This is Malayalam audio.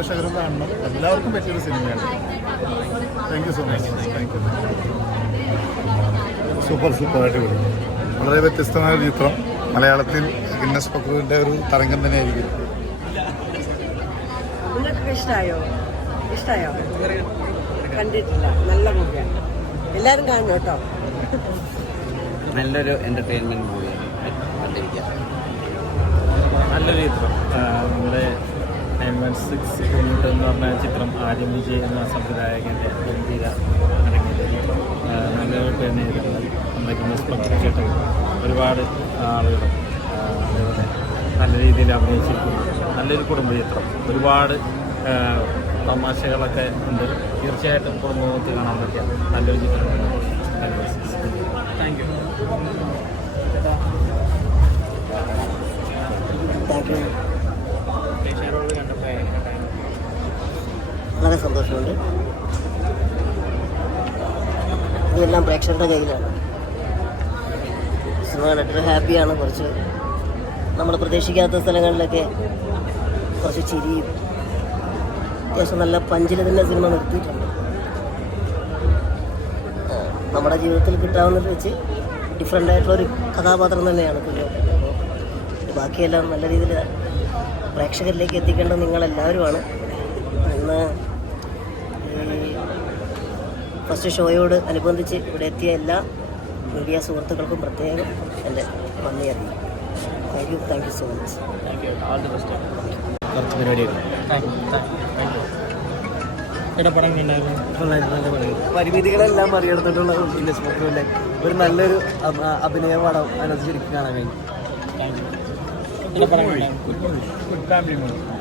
പ്രേക്ഷകരും കാണണം. എല്ലാവർക്കും പറ്റിയൊരു സിനിമയാണ്. Thank you so much. Thank you. Super അടിപൊളി. വളരെ വ്യത്യസ്തമായ ഒരു ചിത്രം. മലയാളത്തിൽ ഗിന്നസ് ബുക്കിൻ്റെ ഒരു തരംഗം തന്നെയായിരിക്കും. നിങ്ങൾക്ക് ഇഷ്ടമായോ? കണ്ടിട്ടില്ല. നല്ല മൂവിയാണ്. എല്ലാവരും കാണണം കേട്ടോ. നല്ലൊരു എൻ്റർടൈൻമെൻറ്റ് മൂവിയാണ്. നല്ലൊരു ചിത്രം. നമ്മുടെ 916 എന്ന് പറഞ്ഞ ചിത്രം ആദ്യം വിജയ് എന്ന സംവിധായകൻ്റെ ഗംഭീര അടങ്ങിയത് നല്ലൊരു പേരുന്നത് നമ്മുടെ ഗിന്നസ് ബുക്കിൽ ഒരുപാട് ആളുകൾ അതേപോലെ നല്ല രീതിയിൽ അഭിനയിച്ചിരിക്കുന്നു. നല്ലൊരു കുടുംബ ചിത്രം. ഒരുപാട് തമാശകളൊക്കെ ഉണ്ട്. തീർച്ചയായിട്ടും കുടുംബത്തിൽ കാണാൻ പറ്റിയ നല്ലൊരു ചിത്രമാണ്. Thank you. വളരെ സന്തോഷമുണ്ട്. ഇതെല്ലാം പ്രേക്ഷകരുടെ കയ്യിലാണ്. സിനിമ കണ്ടിട്ട് ഹാപ്പിയാണ്. കുറച്ച് നമ്മൾ പ്രതീക്ഷിക്കാത്ത സ്ഥലങ്ങളിലൊക്കെ കുറച്ച് ചിരിയും അത്യാവശ്യം നല്ല പഞ്ചിൽ തന്നെ സിനിമ നിർത്തിയിട്ടുണ്ട്. നമ്മുടെ ജീവിതത്തിൽ കിട്ടാവുന്നത് വെച്ച് ഡിഫറെൻ്റ് ആയിട്ടുള്ളൊരു കഥാപാത്രം തന്നെയാണ് കുഞ്ഞോട്ട്. അപ്പോൾ ബാക്കിയെല്ലാം നല്ല രീതിയിൽ പ്രേക്ഷകരിലേക്ക് എത്തിക്കേണ്ടത് നിങ്ങളെല്ലാവരുമാണ്. ഇന്ന് ഈ ഫസ്റ്റ് ഷോയോട് അനുബന്ധിച്ച് ഇവിടെ എത്തിയ എല്ലാ മീഡിയ സുഹൃത്തുക്കൾക്കും പ്രത്യേകം എൻ്റെ നന്ദി അറിയിക്കും. Thank you so much. All the best. കുറച്ച് പരിപാടികൾ പരിമിതികളെല്ലാം മറികടന്നിട്ടുള്ള ഗിന്നസ് ബുക്കിലെ ഒരു നല്ലൊരു അഭിനയ പടം അതിനകത്ത് ശരിക്കും കാണാൻ കഴിഞ്ഞു. Good family movie.